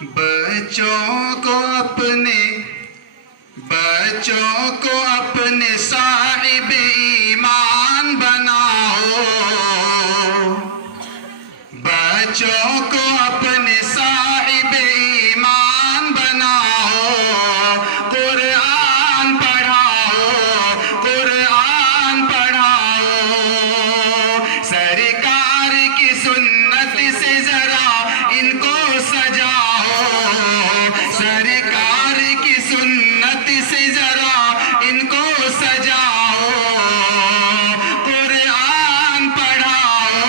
بچوں کو اپنے صاحب ایمان بناؤ، بچوں کو اپنے صاحب ایمان بناؤ، قرآن پڑھاؤ، قرآن پڑھاؤ، سرکار کی سنت سے ذرا ان کو سجاؤ، سرکار کی سنت سے ذرا ان کو سجاؤ، قرآن پڑھاؤ،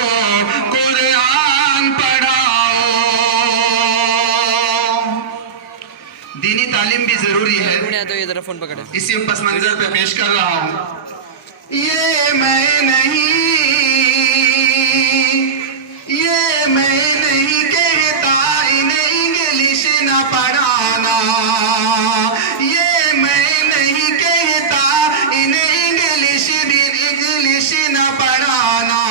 قرآن پڑھاؤ۔ دینی تعلیم بھی ضروری ہے، اسی پس منظر پہ پیش کر رہا ہوں۔ یہ میں نہیں کہتا انہیں انگلش نہ پڑھانا، یہ میں نہیں کہتا انہیں انگلش نہ پڑھانا،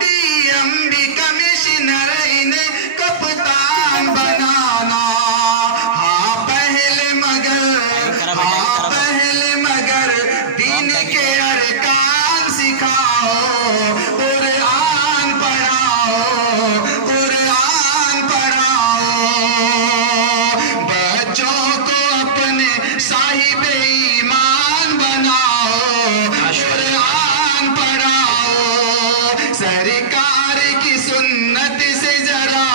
ڈی ایم بھی کمشنر انہیں کپتان بنانا، ہاں پہلے مگر دین کے ارکان سکھاؤ، قرآن پڑھاؤ، قرآن پڑھاؤ، بچوں کو اپنے صاحب ایمان بناؤ، قرآن پڑھاؤ، سرکار کی سنت سے ذرا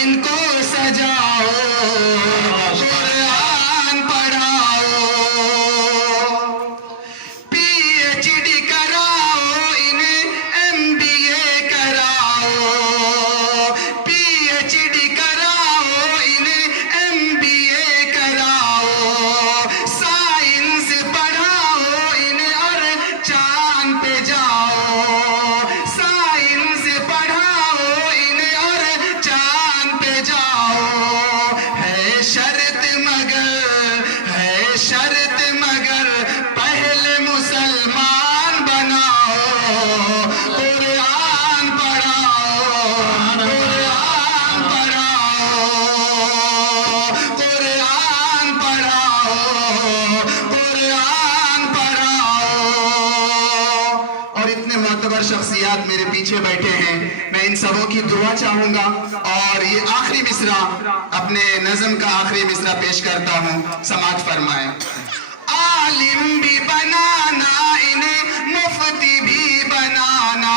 ان کو سجاؤ، قرآن پڑھاؤ، پی ایچ ڈی کراؤ انہیں ایم بی اے کراؤ، پی ایچ ڈی کراؤ انہیں ایم بی اے کراؤ، سائنس پڑھاؤ انہیں اور چاند پہ جاؤ، سائنس پڑھاؤ انہیں اور چاند پہ جاؤ، ہے شرط مگر پہلے مسلمان بناؤ، قرآن پڑھاؤ، قرآن پڑھاؤ، قرآن پڑھاؤ، قرآن پڑھاؤ۔ اور اتنے معتبر شخصیات میرے پیچھے بیٹھے ہیں، میں ان سبوں کی دعا چاہوں گا، اور یہ آخری مصرع اپنے نظم کا آخری مصرع پیش کرتا ہوں، سماعت فرمائیں۔ عالم بھی بنانا انہیں مفتی بھی بنانا،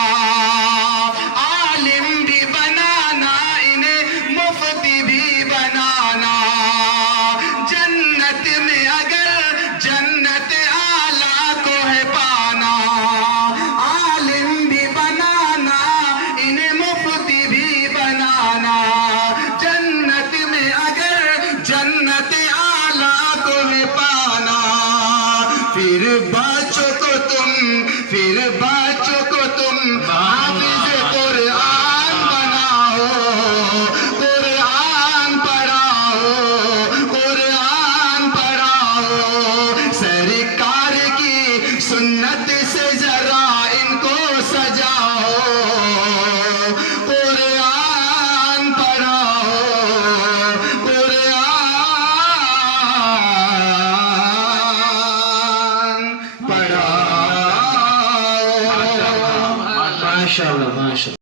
عالم بھی بنانا انہیں مفتی بھی بنانا،